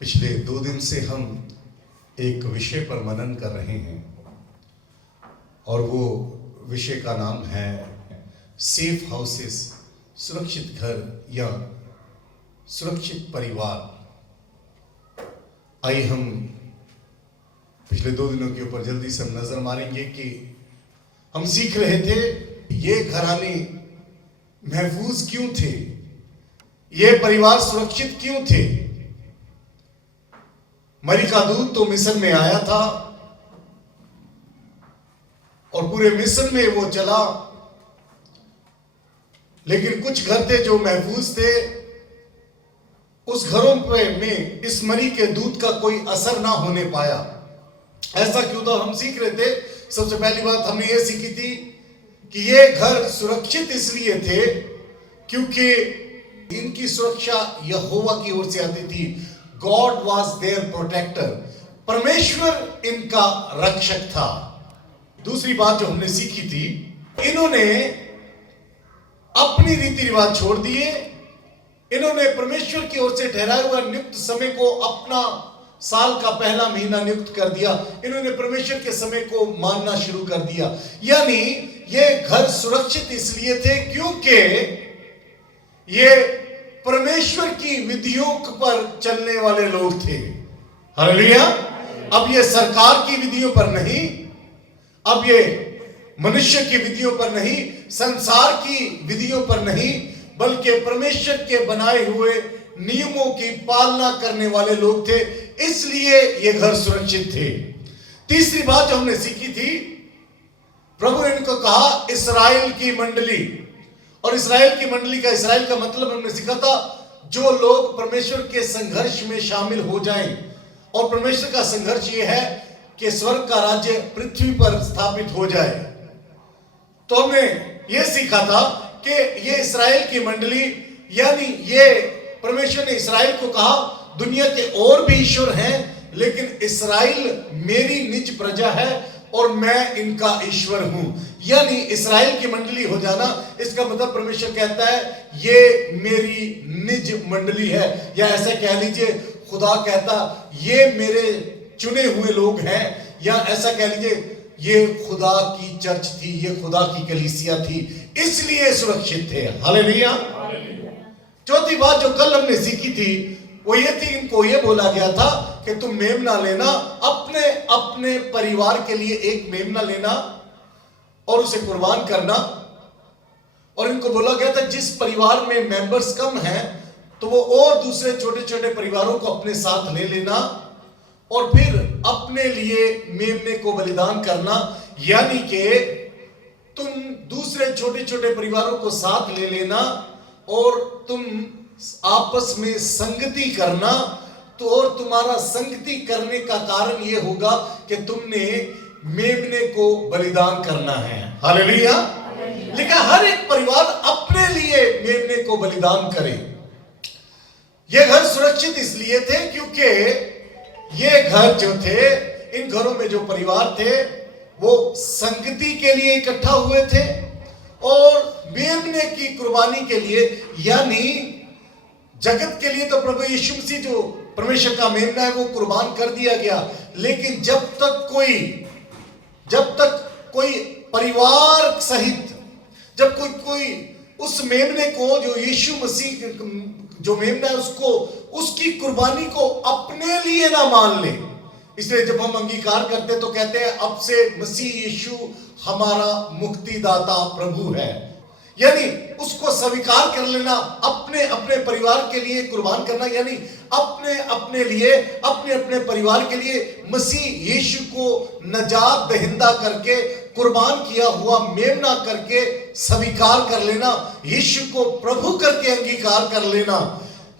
पिछले 2 दिन से हम एक विषय पर मनन कर रहे हैं और वो विषय का नाम है सेफ हाउसेस, सुरक्षित घर या सुरक्षित परिवार। आइए हम पिछले 2 दिनों के ऊपर जल्दी से हम नजर मारेंगे कि हम सीख रहे थे ये घराने महफूज क्यों थे, ये परिवार सुरक्षित क्यों थे। मरी का दूत तो मिस्र में आया था और पूरे मिस्र में वो चला, लेकिन कुछ घर थे जो महफूज थे। उस घरों में इस मरी के दूत का कोई असर ना होने पाया। ऐसा क्यों था? हम सीख रहे थे, सबसे पहली बात हमने ये सीखी थी कि ये घर सुरक्षित इसलिए थे क्योंकि इनकी सुरक्षा यहोवा की ओर से आती थी। गॉड वॉज देयर प्रोटेक्टर, परमेश्वर इनका रक्षक था। दूसरी बात जो हमने सीखी थी, इन्होंने अपनी रीति रिवाज छोड़ दिए। इन्होंने परमेश्वर की ओर से ठहराए हुआ नियुक्त समय को अपना साल का पहला महीना नियुक्त कर दिया। इन्होंने परमेश्वर के समय को मानना शुरू कर दिया। यानी ये घर सुरक्षित इसलिए थे क्योंकि ये परमेश्वर की विधियों पर चलने वाले लोग थे। हालेलुया। अब ये सरकार की विधियों पर नहीं, अब ये मनुष्य की विधियों पर नहीं, संसार की विधियों पर नहीं, बल्कि परमेश्वर के बनाए हुए नियमों की पालना करने वाले लोग थे, इसलिए ये घर सुरक्षित थे। तीसरी बात जो हमने सीखी थी, प्रभु ने इनको कहा इस्राएल की मंडली, और इस्राएल की मंडली का, इस्राएल का मतलब हमने सीखा था जो लोग परमेश्वर के संघर्ष में शामिल हो जाएं। और परमेश्वर का संघर्ष ये है कि स्वर्ग का राज्य पृथ्वी पर स्थापित हो जाए। तो हमने ये सीखा था कि ये इस्राएल की मंडली, यानी ये परमेश्वर ने इस्राएल को कहा दुनिया के और भी ईश्वर हैं, लेकिन इस्राएल मेरी निज प्रजा है और मैं इनका ईश्वर हूं। यानी इस्राएल की मंडली हो जाना, इसका मतलब परमेश्वर कहता है ये मेरी निज मंडली है, या ऐसे कह लीजिए खुदा कहता ये मेरे चुने हुए लोग हैं, या ऐसा कह लीजिए ये खुदा की चर्च थी, ये खुदा की कलीसिया थी, इसलिए सुरक्षित थे। हालेलुया। चौथी बात जो कल हमने सीखी थी वो ये थी, इनको ये बोला गया था कि तुम मेमना लेना, अपने अपने परिवार के लिए एक मेमना लेना और उसे कुर्बान करना। और इनको बोला गया था जिस परिवार में मेंबर्स कम हैं तो वो और दूसरे छोटे छोटे परिवारों को अपने साथ ले लेना और फिर अपने लिए मेमने को बलिदान करना। यानी कि तुम दूसरे छोटे छोटे परिवारों को साथ ले लेना और तुम आपस में संगति करना। तो और तुम्हारा संगति करने का कारण यह होगा कि तुमने मेमने को बलिदान करना है। हालेलुया। लेकिन हर एक परिवार अपने लिए मेमने को बलिदान करे। ये घर सुरक्षित इसलिए थे क्योंकि ये घर जो थे, इन घरों में जो परिवार थे वो संगति के लिए इकट्ठा हुए थे और मेमने की कुर्बानी के लिए, यानी जगत के लिए तो प्रभु यीशु मसीह जो परमेश्वर का मेमना है वो कुर्बान कर दिया गया। लेकिन जब तक कोई परिवार सहित, जब कोई उस मेमने को जो यीशु मसीह जो मेमना है उसको, उसकी कुर्बानी को अपने लिए ना मान ले। इसलिए जब हम अंगीकार करते तो कहते हैं अब से मसीह यीशु हमारा मुक्तिदाता प्रभु है। यानी उसको स्वीकार कर लेना, अपने अपने परिवार के लिए कुर्बान करना, यानी अपने अपने लिए, अपने अपने परिवार के लिए मसीह यीशु को नजात दहिंदा करके, कुर्बान किया हुआ मेमना करके स्वीकार कर लेना, यीशु को प्रभु करके अंगीकार कर लेना।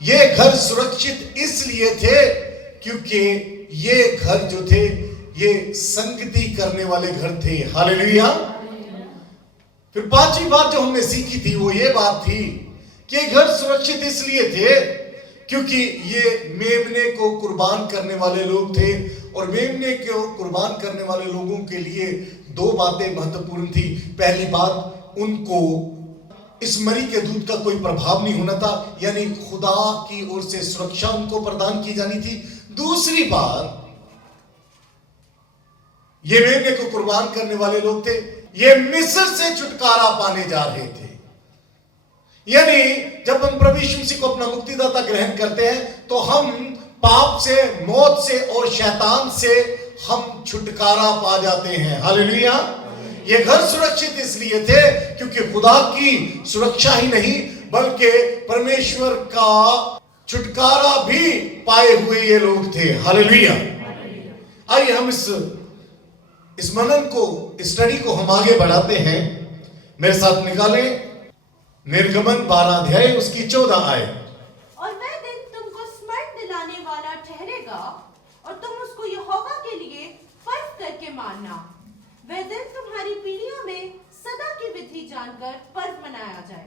ये घर सुरक्षित इसलिए थे क्योंकि ये घर जो थे ये संगति करने वाले घर थे। हालेलुया। फिर पांचवी बात जो हमने सीखी थी वो ये बात थी कि घर सुरक्षित इसलिए थे क्योंकि ये मेमने को कुर्बान करने वाले लोग थे। और मेमने को कुर्बान करने वाले लोगों के लिए 2 बातें महत्वपूर्ण थी। पहली बात, उनको इस मरी के दूध का कोई प्रभाव नहीं होना था, यानी खुदा की ओर से सुरक्षा उनको प्रदान की जानी थी। दूसरी बात, ये मेमने को कुर्बान करने वाले लोग थे, ये मिस्र से छुटकारा पाने जा रहे थे। यानी जब हम प्रभु यीशु मसीह को अपना मुक्तिदाता ग्रहण करते हैं तो हम पाप से, मौत से और शैतान से हम छुटकारा पा जाते हैं। हालेलुया। ये घर सुरक्षित इसलिए थे क्योंकि खुदा की सुरक्षा ही नहीं बल्कि परमेश्वर का छुटकारा भी पाए हुए ये लोग थे। हालेलुया। आइए हम इस मनन को, स्टडी को हम आगे बढ़ाते हैं। मेरे साथ निकालें निर्गमन 12 अध्याय उसकी 14 आयत। और वह दिन तुमको स्मरण दिलाने वाला ठहरेगा और तुम उसको यहोवा के लिए पर्व करके मानना। वह दिन तुम्हारी पीढ़ियों में सदा की विधि जानकर पर्व मनाया जाए।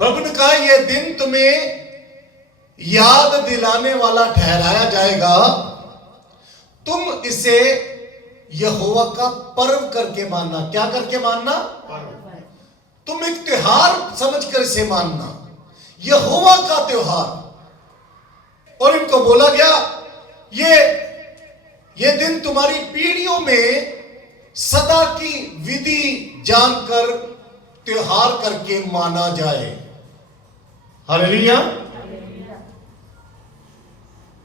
प्रभु ने कहा यह दिन तुम्हें याद दिलाने वाला ठहराया जाएगा, तुम इसे यहोवा का पर्व करके मानना। क्या करके मानना? तुम एक त्योहार समझकर इसे मानना, यहोवा का त्योहार। और इनको बोला गया ये दिन तुम्हारी पीढ़ियों में सदा की विधि जानकर त्योहार करके माना जाए। हालेलुया।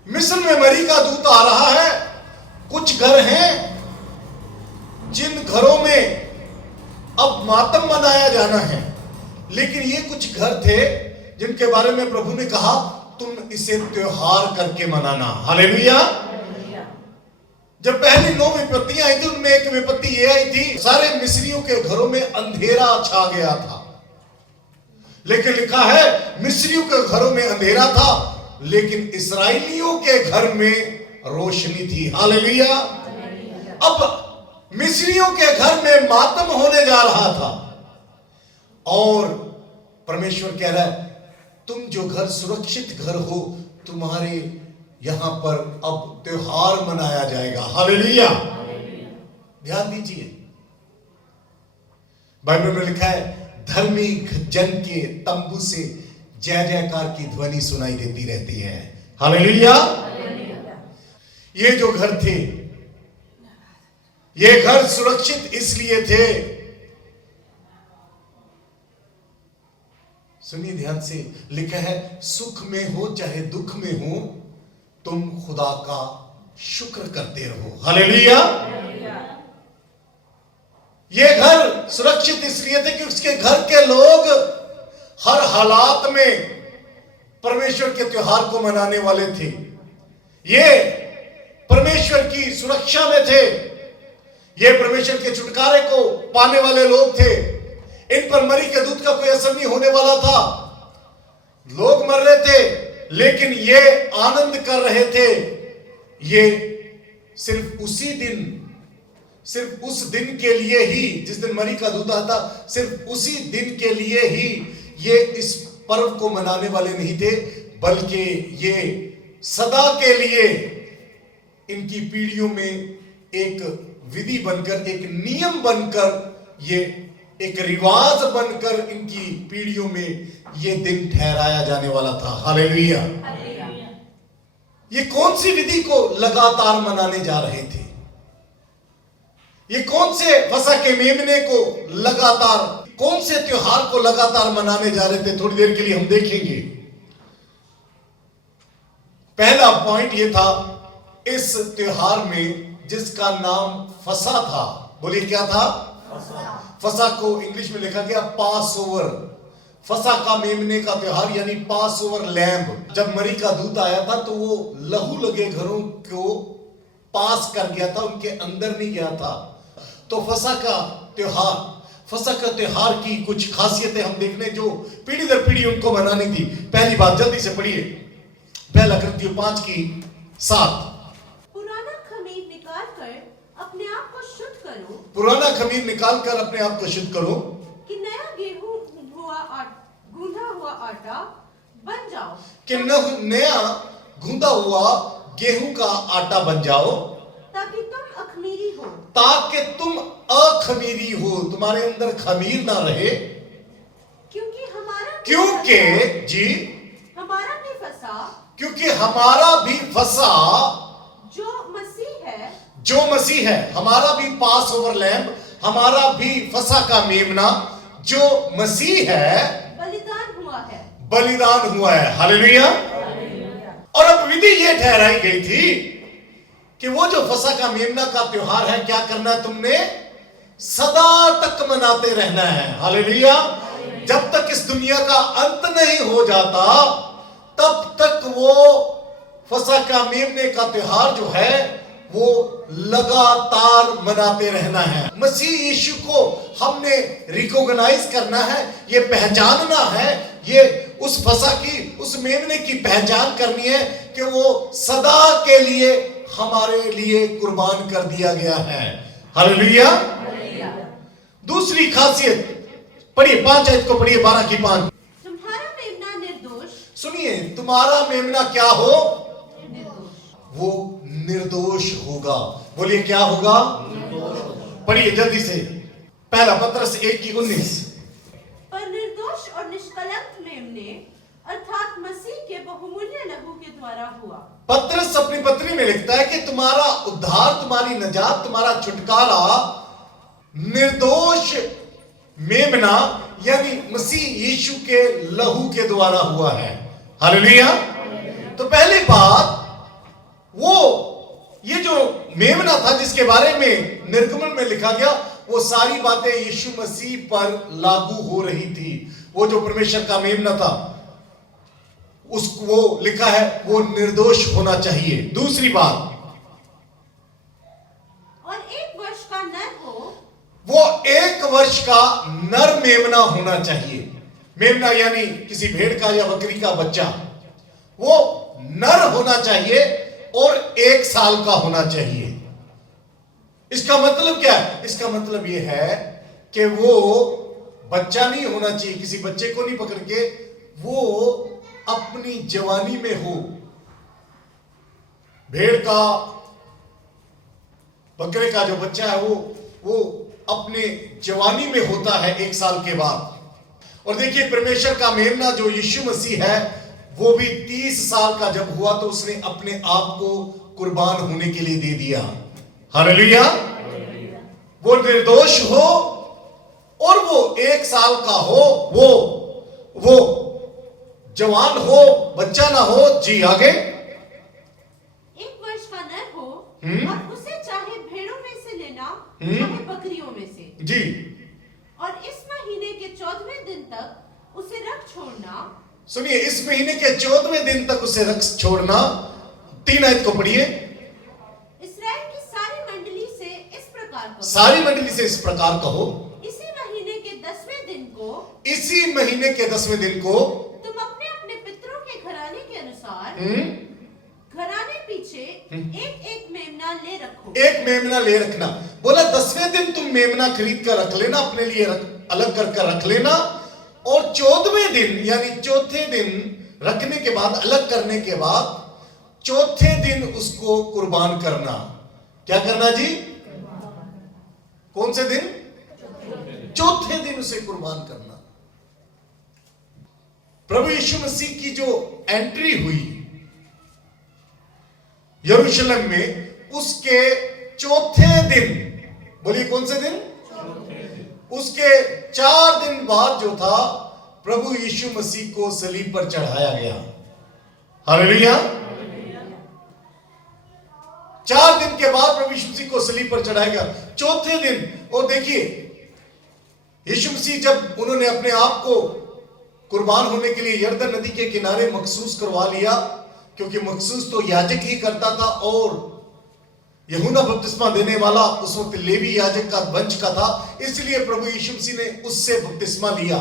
मिस्र में मरी का दूत आ रहा है। कुछ घर हैं जिन घरों में अब मातम मनाया जाना है, लेकिन ये कुछ घर थे जिनके बारे में प्रभु ने कहा तुम इसे त्योहार करके मनाना। हालेलुया। जब पहली 9 विपत्तियां आई थी उनमें एक विपत्ति ये आई थी, सारे मिस्रियों के घरों में अंधेरा छा गया था। लेकिन लिखा है मिस्रियों के घरों में अंधेरा था लेकिन इस्राएलियों के घर में रोशनी थी। हालेलुया। अब मिस्रियों के घर में मातम होने जा रहा था और परमेश्वर कह रहा है तुम जो घर सुरक्षित घर हो, तुम्हारे यहां पर अब त्योहार मनाया जाएगा। हालेलुया। ध्यान दीजिए, बाइबल में लिखा है धर्मी जन के तंबू से जय जयकार की ध्वनि सुनाई देती रहती है। हालेलुया। ये जो घर थे, ये घर सुरक्षित इसलिए थे, सुनिए ध्यान से, लिखा है सुख में हो चाहे दुख में हो तुम खुदा का शुक्र करते रहो। हालेलुया। ये घर सुरक्षित इसलिए थे कि उसके घर के लोग हर हालात में परमेश्वर के त्योहार को मनाने वाले थे। ये परमेश्वर की सुरक्षा में थे, ये परमेश्वर के छुटकारे को पाने वाले लोग थे। इन पर मरी के दूत का कोई असर नहीं होने वाला था। लोग मर रहे थे लेकिन ये आनंद कर रहे थे। ये सिर्फ उस दिन के लिए ही, जिस दिन मरी का दूत आता, सिर्फ उसी दिन के लिए ही ये इस पर्व को मनाने वाले नहीं थे, बल्कि ये सदा के लिए इनकी पीढ़ियों में एक विधि बनकर, एक नियम बनकर, ये एक रिवाज बनकर इनकी पीढ़ियों में ये दिन ठहराया जाने वाला था। हालेलुया। ये कौन सी विधि को लगातार मनाने जा रहे थे? ये कौन से फसह के मेमने को लगातार, कौन से त्योहार को लगातार मनाने जा रहे थे? थोड़ी देर के लिए हम देखेंगे। पहला पॉइंट ये था, इस त्योहार में जिसका नाम फसह था, बोलिए क्या था? फसह को इंग्लिश में लिखा गया पास ओवर। फसह का मेमने का त्योहार यानी पास ओवर लैम्ब। जब मरी का दूत आया था तो वो लहू लगे घरों को पास कर गया था, उनके अंदर नहीं गया था। तो फसह का त्योहार की कुछ खासियतें हम देखने जो पीढ़ी दर पीढ़ी उनको मनानी थी। पहली बात जल्दी से पढ़िए, पहला कृत्यों 5:7। पुराना खमीर निकाल कर अपने आप को शुद्ध करो। पुराना खमीर निकाल कर अपने आप को शुद्ध करो कि नया गूंधा हुआ आटा बन जाओ। कि नया गूंधा हुआ गेहूं का आटा बन जाओ, ताकि तुम अखमीरी हो। ताकि तुम अखमीरी हो, तुम्हारे अंदर खमीर ना रहे। क्योंकि जी हमारा भी फसा क्योंकि हमारा भी फसा जो मसीह है हमारा भी पास ओवर लैम्ब, हमारा भी फसा का मेमना जो मसीह है बलिदान हुआ है। हालेलुया। और अब विधि ये ठहराई गई थी कि वो जो फसा का मेमना का त्योहार है, क्या करना है तुमने? सदा तक मनाते रहना है। हालेलुया। जब तक इस दुनिया का अंत नहीं हो जाता तब तक वो फसा का मेमने का त्योहार जो है वो लगातार मनाते रहना है। मसीह यीशु को हमने रिकॉग्नाइज करना है, ये पहचानना है, ये उस फसा की, उस मेमने की पहचान करनी है कि वो सदा के लिए हमारे लिए कुर्बान कर दिया गया है। हालेलुया। दूसरी खासियत पढ़िए 5 आयत को पढ़िए, 12 की 5। तुम्हारा मेमना निर्दोष, सुनिए, तुम्हारा मेमना क्या हो? निर्दोष। वो निर्दोष होगा। बोलिए क्या होगा? पढ़िए जल्दी से, पहला पत्रस 1:19। पर निर्दोष और निष्कलंक मेमने अर्थात मसीह के बहुमूल्य लहू के द्वारा हुआ। पत्रस अपनी पत्री में लिखता है कि तुम्हारा उद्धार, तुम्हारी नजात, तुम्हारा छुटकारा निर्दोष मेमना यानी मसीह यीशु के लहू के द्वारा हुआ है। हालेलुया। तो पहली बात, वो ये जो मेमना था जिसके बारे में निर्गमन में लिखा गया, वो सारी बातें यीशु मसीह पर लागू हो रही थी। वो जो परमेश्वर का मेमना था उसको वो लिखा है वो निर्दोष होना चाहिए। दूसरी बात, और 1 वर्ष का नर हो, वो 1 वर्ष का नर मेमना होना चाहिए। मेमना यानी किसी भेड़ का या बकरी का बच्चा, वो नर होना चाहिए और 1 साल का होना चाहिए। इसका मतलब क्या है? इसका मतलब यह है कि वो बच्चा नहीं होना चाहिए, किसी बच्चे को नहीं पकड़ के, वो अपनी जवानी में हो। भेड़ का, बकरे का जो बच्चा है वो अपने जवानी में होता है 1 साल के बाद। और देखिए परमेश्वर का मेमना जो यीशु मसीह है वो भी 30 साल का जब हुआ तो उसने अपने आप को कुर्बान होने के लिए दे दिया। हालेलुया। वो निर्दोष हो और वो 1 साल का हो, वो जवान हो, बच्चा ना हो। जी आगे। 1 वर्ष का नर हो और उसे चाहे भेड़ों में से लेना चाहे बकरियों में से जी, और इस महीने के 14वें दिन तक उसे रख छोड़ना। सुनिए, इस महीने के 14वें दिन तक उसे रख छोड़ना। 3 आयत को पढ़िए। इस्राएल की सारी मंडली से इस प्रकार कहो, सारी मंडली से इस प्रकार कहो, इसी महीने के 10वें दिन को, इसी महीने के 10वें दिन को तुम अपने अपने पितरों के घराने के अनुसार घराने पीछे एक मेमना ले रखो। 1 मेमना ले रखना। बोला 10वें दिन तुम मेमना खरीद कर रख लेना, अपने लिए अलग कर रख लेना, और 14वें दिन यानी चौथे दिन रखने के बाद, अलग करने के बाद चौथे दिन उसको कुर्बान करना। क्या करना जी? कौन से दिन? चौथे दिन उसे कुर्बान करना। प्रभु यीशु मसीह की जो एंट्री हुई यरूशलेम में, उसके चौथे दिन, बोलिए कौन से दिन? उसके 4 दिन बाद जो था, प्रभु यीशु मसीह को सलीब पर चढ़ाया गया। हालेलुया। 4 दिन के बाद प्रभु यीशु मसीह को सलीब पर चढ़ाया गया, चौथे दिन। और देखिए यीशु मसीह जब उन्होंने अपने आप को कुर्बान होने के लिए यरदन नदी के किनारे मखसूस करवा लिया, क्योंकि मखसूस तो याजक ही करता था, और यूहन्ना बपतिस्मा देने वाला उस वक्त लेवी याजक का वंश का था, इसलिए प्रभु यीशु मसीह ने उससे बपतिस्मा लिया।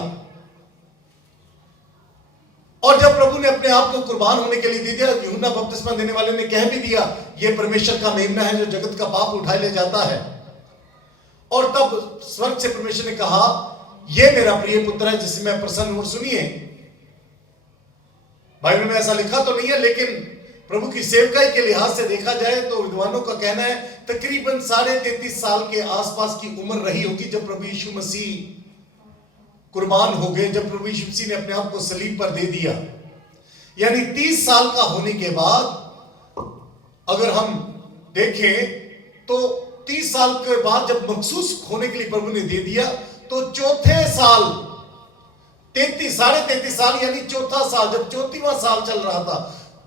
और जब प्रभु ने अपने आप को कुर्बान होने के लिए दे दिया, यूहन्ना बपतिस्मा देने वाले ने कह भी दिया, यह परमेश्वर का मेमना है जो जगत का पाप उठाए ले जाता है। और तब स्वर्ग से परमेश्वर ने कहा, यह मेरा प्रिय पुत्र है जिससे मैं प्रसन्न हूं। सुनिए, बाइबल में ऐसा लिखा तो नहीं है, लेकिन प्रभु की सेवकाई के लिहाज से देखा जाए तो विद्वानों का कहना है तकरीबन 33.5 साल के आसपास की उम्र रही होगी जब प्रभु यीशु मसीह कुर्बान हो गए, जब प्रभु यीशु मसीह ने अपने आप को सलीब पर दे दिया, यानी 30 साल का होने के बाद अगर हम देखें तो 30 साल के बाद जब मखसूस होने के लिए प्रभु ने दे दिया, तो चौथे साल 33 साल यानी चौथा साल, जब 34वां साल चल रहा था,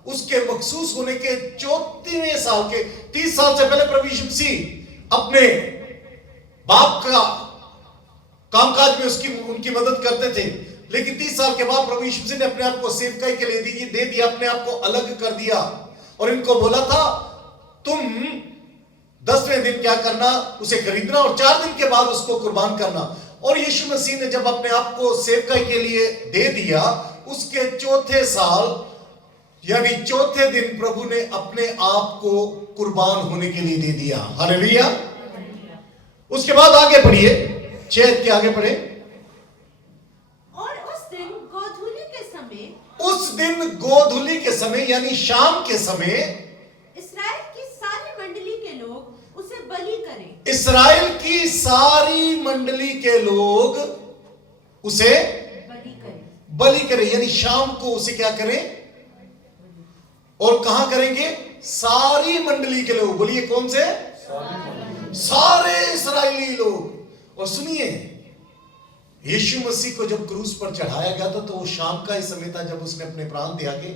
उसके मखसूस होने के 34वें साल के 30 साल से पहले प्रभु यीशु मसीह अपने बाप का कामकाज में उनकी मदद करते थे। लेकिन 30 साल के बाद प्रभु यीशु मसीह ने अपने आप को सेवकाई के लिए दे दिया, अपने आप को अलग कर दिया और इनको बोला था तुम 10वें दिन क्या करना, उसे खरीदना और 4 दिन के बाद उसको कुर्बान करना। और यीशु मसीह ने जब अपने आप को सेवकाई के लिए दे दिया, उसके चौथे साल यानी चौथे दिन प्रभु ने अपने आप को कुर्बान होने के लिए दे दिया। हालेलुया। उसके बाद आगे पढ़िए, 6 के आगे पढ़े। और उस दिन गोधूली के समय यानी शाम के समय इस्राएल की सारी मंडली के लोग उसे बलि करें। इस्राएल की सारी मंडली के लोग उसे बलि करें, यानी शाम को उसे क्या करें और कहां करेंगे? सारी मंडली के लोग। बोलिए कौन से? सारे इस्राएली लोग। और सुनिए, यीशु मसीह को जब क्रूस पर चढ़ाया गया था तो वो शाम का ही समय था जब उसने अपने प्राण त्यागे,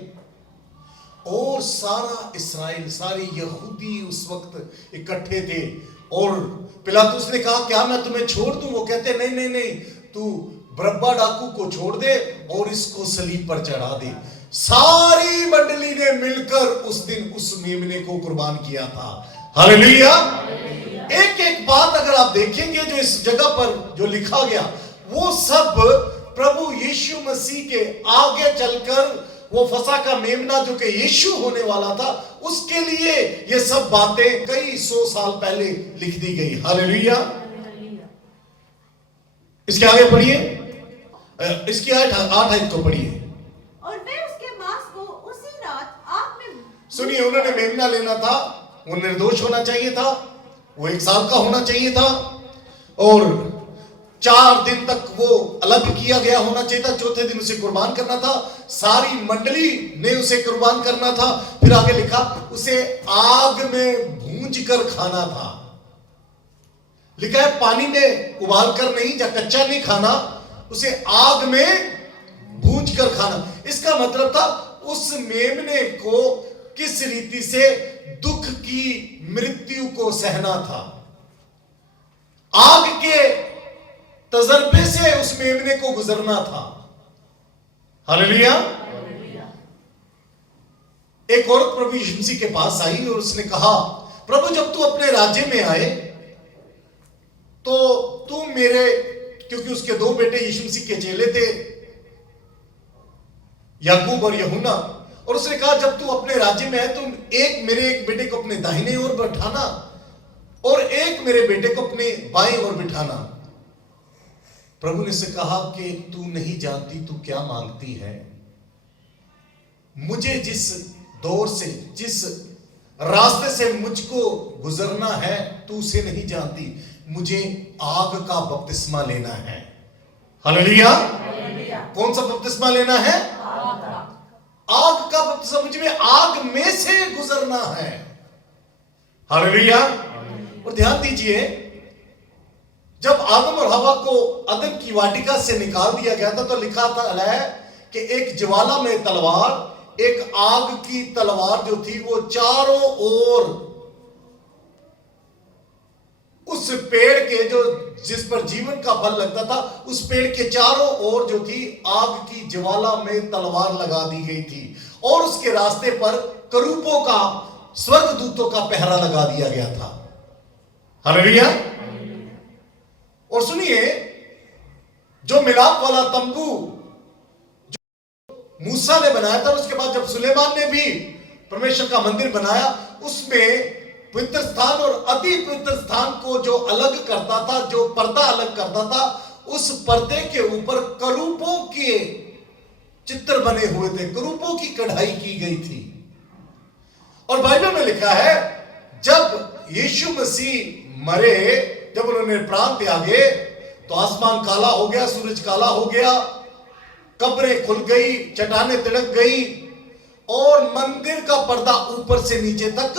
और सारा इस्राएल, सारे यहूदी उस वक्त इकट्ठे थे। और पिलातुस ने कहा क्या मैं तुम्हें छोड़ दूं? वो कहते नहीं नहीं नहीं, तू बरब्बा डाकू को छोड़ दे और इसको सलीब पर चढ़ा दे। सारी मंडली ने मिलकर उस दिन उस मेमने को कुर्बान किया था। हालेलुया। एक एक बात अगर आप देखेंगे जो इस जगह पर जो लिखा गया, वो सब प्रभु यीशु मसीह के आगे चलकर वो फसह का मेमना जो कि यीशु होने वाला था, उसके लिए ये सब बातें कई 100 साल पहले लिख दी गई। हालेलुया। इसके आगे पढ़िए, इसकी 8 आयत को पढ़िए। और वे उसके मांस को उसी रात आग में, सुनिए, उन्होंने मेमना लेना था, वो निर्दोष होना चाहिए था, वो 1 साल का होना चाहिए था, और 4 दिन तक वो अलग किया गया होना चाहिए था, चौथे दिन उसे कुर्बान करना था, सारी मंडली ने उसे कुर्बान करना था। फिर आगे लिखा उसे आग में भूंज कर खाना था। लिखा है पानी में उबाल कर नहीं, या कच्चा नहीं खाना, उसे आग में भूंज कर खाना। इसका मतलब था उस मेमने को किस रीति से दुख की मृत्यु को सहना था। आग के तजर्बे से उस मेमने को गुजरना था। हालेलुया। एक औरत प्रभु यीशु मसीह के पास आई और उसने कहा, प्रभु जब तू अपने राज्य में आए तो तू मेरे, क्योंकि उसके 2 बेटे यीशु मसीह के चेले थे, याकूब और यूहन्ना, और उसने कहा जब तू अपने राज्य में है तो मेरे एक बेटे को अपने दाहिने ओर बैठाना और एक मेरे बेटे को अपने बाएं ओर बिठाना। प्रभु ने से कहा कि तू नहीं जानती तू क्या मांगती है। मुझे जिस दौर से, जिस रास्ते से मुझको गुजरना है तू उसे नहीं जानती। मुझे आग का बपतिस्मा लेना है। हालेलुया। कौन सा बपतिस्मा लेना है? आग का बपतिस्मा। मुझे आग में से गुजरना है। हालेलुया। और ध्यान दीजिए, जब आदम और हवा को अदन की वाटिका से निकाल दिया गया था तो लिखा था है कि एक ज्वाला में तलवार, एक आग की तलवार जो थी वो चारों ओर उस पेड़ के जो जिस पर जीवन का फल लगता था, उस पेड़ के चारों ओर जो थी आग की ज्वाला में तलवार लगा दी गई थी, और उसके रास्ते पर करूबों का, स्वर्गदूतों का पहरा लगा दिया गया था। हालेलुया। और सुनिए, जो मिलाप वाला तंबू जो मूसा ने बनाया था, उसके बाद जब सुलेमान ने भी परमेश्वर का मंदिर बनाया, उसमें पवित्र स्थान और अति पवित्र स्थान को जो अलग करता था, जो पर्दा अलग करता था, उस पर्दे के ऊपर करूबों के चित्र बने हुए थे, करूबों की कढ़ाई की गई थी। और बाइबल में लिखा है जब यीशु मसीह मरे, जब उन्होंने प्राण त्यागे, तो आसमान काला हो गया, सूरज काला हो गया, कब्रें खुल गई, चट्टानें तिड़क गई और मंदिर का पर्दा ऊपर से नीचे तक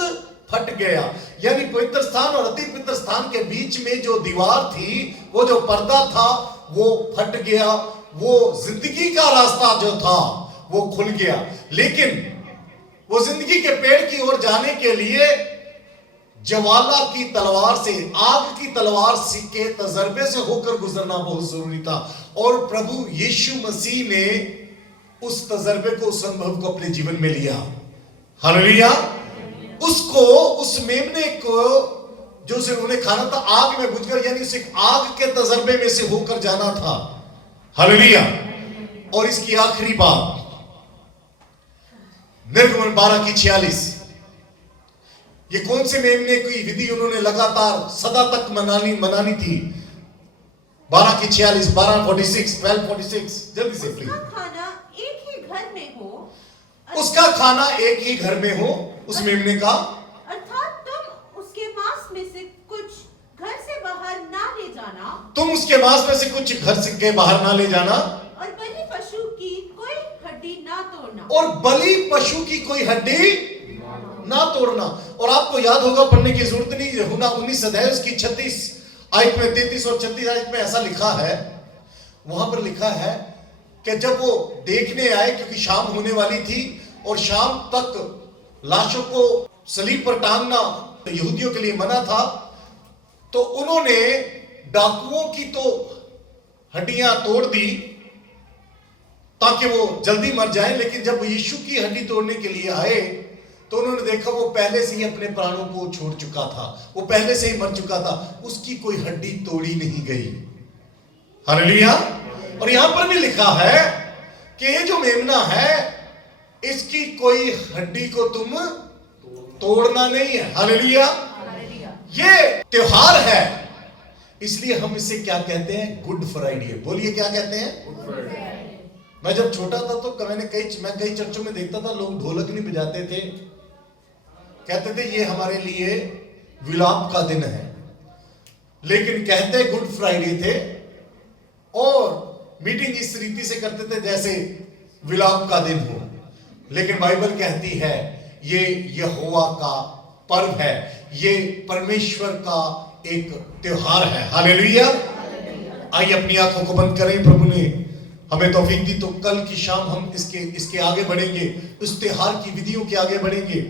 फट गया। यानी पवित्र स्थान और अति पवित्र स्थान के बीच में जो दीवार थी, वो जो पर्दा था वो फट गया, वो जिंदगी का रास्ता जो था वो खुल गया। लेकिन वो जिंदगी के पेड़ की ओर जाने के लिए ज्वाला की तलवार से, आग की तलवार के तजर्बे से होकर गुजरना बहुत जरूरी था। और प्रभु यीशु मसीह ने उस तजर्बे को, उस अनुभव को अपने जीवन में लिया। हालेलुया। उसको, उस मेमने को जो उसे उन्हें खाना था, आग में बुझकर, यानी उसे आग के तजर्बे में से होकर जाना था। हालेलुया। और इसकी आखिरी बात, निर्गमन 12:46, ये कौन से मेमने की विधि उन्होंने लगातार सदा तक मनानी थी? 12:46, 12:46, 12:46, जल्दी से प्लीज। उसका खाना एक ही घर में हो, उसका खाना एक ही घर में हो, उस मेमने का, अर्थात तुम उसके मांस में से कुछ घर से बाहर ना ले जाना, तुम उसके मांस में से कुछ घर से के बाहर ना ले जाना, और बलि पशु की कोई हड्डी ना तोड़ना, और बलि पशु की कोई हड्डी ना तोड़ना। और आपको याद होगा, पढ़ने की जरूरत नहीं, यूहन्ना 19 अध्याय उसकी 36 आयत में, 33 और 36 आयत में ऐसा लिखा है, वहां पर लिखा है कि जब वो देखने आए, क्योंकि शाम होने वाली थी और शाम तक लाशों को सलीब पर टांगना तो यहूदियों के लिए मना था, तो उन्होंने डाकुओं की तो हड्डियां तोड़ दी ताकि वो जल्दी मर जाए। लेकिन जब यीशु की हड्डी तोड़ने के लिए आए तो उन्होंने देखा वो पहले से ही अपने प्राणों को छोड़ चुका था, वो पहले से ही मर चुका था, उसकी कोई हड्डी तोड़ी नहीं गई। हालेलुया। और यहां पर भी लिखा है कि ये जो मेमना है, इसकी कोई हड्डी को तुम तोड़ना नहीं है। हालेलुया। ये त्योहार है, इसलिए हम इसे क्या कहते हैं? Good Friday. बोलिए क्या कहते हैं? मैं जब छोटा था तो मैं कई चर्चों में देखता था, लोग ढोलक नहीं बजाते थे, कहते थे ये हमारे लिए विलाप का दिन है, लेकिन कहते गुड फ्राइडे थे और मीटिंग इस रीति से करते थे जैसे विलाप का दिन हो। लेकिन बाइबल कहती है ये यहोवा का पर्व है, ये परमेश्वर का एक त्योहार है। हालेलुया। आइए अपनी आंखों को बंद करें। प्रभु ने हमें तौफीक दी तो कल की शाम हम इसके आगे बढ़ेंगे, उस त्योहार की विधियों के आगे बढ़ेंगे।